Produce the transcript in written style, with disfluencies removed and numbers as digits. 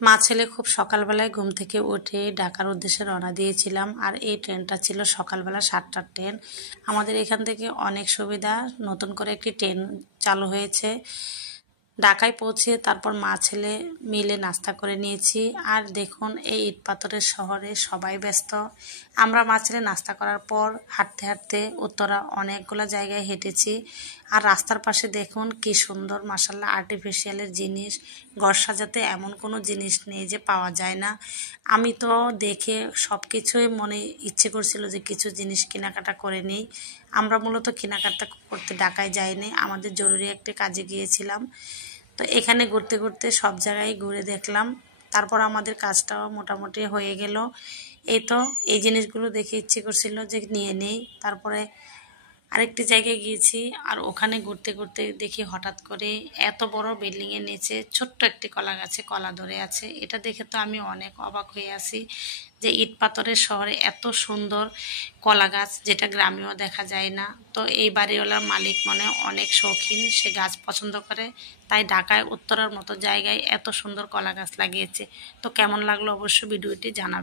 মা ছেলে খুব সকালবেলায় ঘুম থেকে উঠে ঢাকার উদ্দেশ্যে রওনা দিয়েছিলাম। আর এই ট্রেনটা ছিল সকালবেলা 7টার ট্রেন। আমাদের এখান থেকে অনেক সুবিধা, নতুন করে একটি ট্রেন চালু হয়েছে। ঢাকায় পৌঁছে তারপর মা ছেলে মিলে নাস্তা করে নিয়েছি। আর দেখুন, এই ইট পাথরের শহরে সবাই ব্যস্ত। আমরা মা ছেলে নাস্তা করার পর হাঁটতে হাঁটতে উত্তরা অনেকগুলো জায়গায় হেঁটেছি। আর রাস্তার পাশে দেখুন কি সুন্দর মাশাআল্লাহ আর্টিফিশিয়ালের জিনিস। ঘর সাজাতে এমন কোনো জিনিস নেই যে পাওয়া যায় না। আমি তো দেখে সব কিছুই মনে ইচ্ছে করছিল যে কিছু জিনিস কেনাকাটা করে নিই। আমরা মূলত কেনাকাটা করতে ঢাকায় যাইনি, আমাদের জরুরি একটা কাজে গিয়েছিলাম। তো এখানে ঘুরতে ঘুরতে সব জায়গায় ঘুরে দেখলাম। তারপর আমাদের কাজটাও মোটামুটি হয়ে গেল। এই তো, এই জিনিসগুলো দেখে ইচ্ছে করছিল যে নিয়ে নেই। তারপরে আরেকটি জায়গায় গিয়েছি, আর ওখানে ঘুরতে ঘুরতে দেখি হঠাৎ করে এত বড় বিল্ডিংয়ের নিচে ছোট্ট একটি কলা গাছে কলা ধরে আছে। এটা দেখে তো আমি অনেক অবাক হয়ে আছি যে ইট পাথরের শহরে এত সুন্দর কলা গাছ, যেটা গ্রামেও দেখা যায় না। তো এই বাড়িওয়ালার মালিক মনে হয় অনেক শৌখিন, সে গাছ পছন্দ করে, তাই ঢাকায় উত্তরার মতো জায়গায় এত সুন্দর কলা গাছ লাগিয়েছে। তো কেমন লাগলো অবশ্যই ভিডিওটি জানাবেন।